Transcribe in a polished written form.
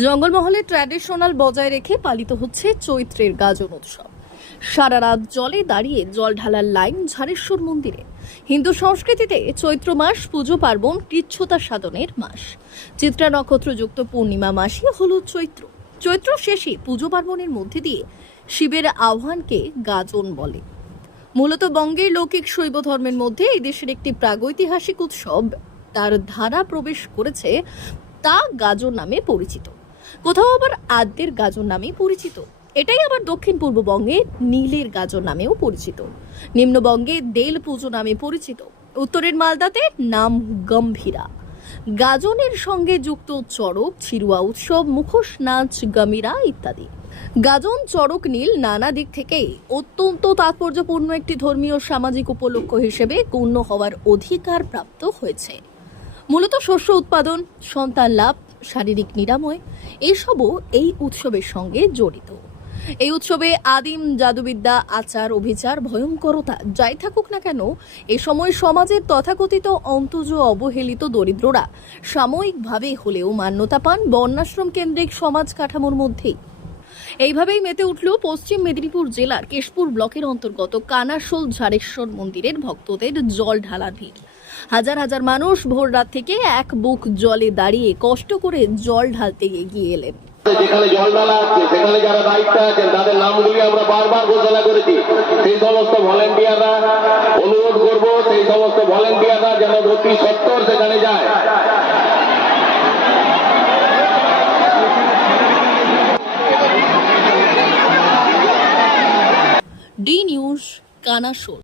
জঙ্গলমহলে traditional বজায় রেখে পালিত হচ্ছে চৈত্রের গাজন উৎসব। সারা রাত জলে দাঁড়িয়ে জল ঢালার লাইন ঝাড়েশ্বর মন্দিরে। হিন্দু সংস্কৃতিতে চৈত্র মাস পুজো পার্বণ কৃচ্ছতা সাধনের মাস। চিত্রা নক্ষত্রযুক্ত পূর্ণিমা মাসই হল চৈত্র। চৈত্র শেষে পুজো পার্বণের মধ্যে দিয়ে শিবের আহ্বানকে গাজন বলে। মূলত বঙ্গের লৌকিক শৈব ধর্মের মধ্যে এই দেশের একটি প্রাগৈতিহাসিক উৎসব তার ধারা প্রবেশ করেছে, তা গাজন নামে পরিচিত। কোথাও আবার আদ্যের গাজন নামে পরিচিত। এটাই আবার দক্ষিণ পূর্ববঙ্গে নীলের গাজন নামেও পরিচিত। নিম্নবঙ্গে দেল পুজো নামে পরিচিত। উত্তরের মালদাতে নাম গম্ভীরা। গাজনের সঙ্গে যুক্ত চড়ক, ছিরুয়া উৎসব, মুখোশ নাচ, গামিরা ইত্যাদি। গাজন, চড়ক, নীল নানা দিক থেকেই অত্যন্ত তাৎপর্যপূর্ণ একটি ধর্মীয় সামাজিক উপলক্ষ হিসেবে গণ্য হওয়ার অধিকার প্রাপ্ত হয়েছে। মূলত শস্য উৎপাদন, সন্তান লাভ, শারীরিক নিরাময় এসবও এই উৎসবের সঙ্গে জড়িত। এই উৎসবে আদিম জাদুবিদ্যা, আচার অভিচার, ভয়ঙ্করতা যাই থাকুক না কেন, এ সময় সমাজের তথাকথিত অন্তজ অবহেলিত দরিদ্ররা সাময়িকভাবে হলেও মান্যতা পান বর্ণাশ্রম কেন্দ্রিক সমাজ কাঠামোর মধ্যেই। এইভাবেই মেতে উঠল পশ্চিম মেদিনীপুর জেলার কেশপুর ব্লকের অন্তর্গত কানাশোল ঝাড়েশ্বর মন্দিরের ভক্তদের জল ঢালার ভিড়। হাজার হাজার মানুষ ভোর রাত থেকে এক বুক জলে দাঁড়িয়ে কষ্ট করে জল ঢালতে এগিয়ে এলেন। যেখানে জল ঢালা আছে সেখানে যারা দায়িত্ব আছেন তাদের নামগুলি আমরা বারবার ঘোষণা করেছি। সেই সমস্ত ভলেন্টিয়াররা, অনুরোধ করব সেই সমস্ত ভলেন্টিয়াররা যেন অতি সত্বর সেখানে যায়। D news, কানাশোল।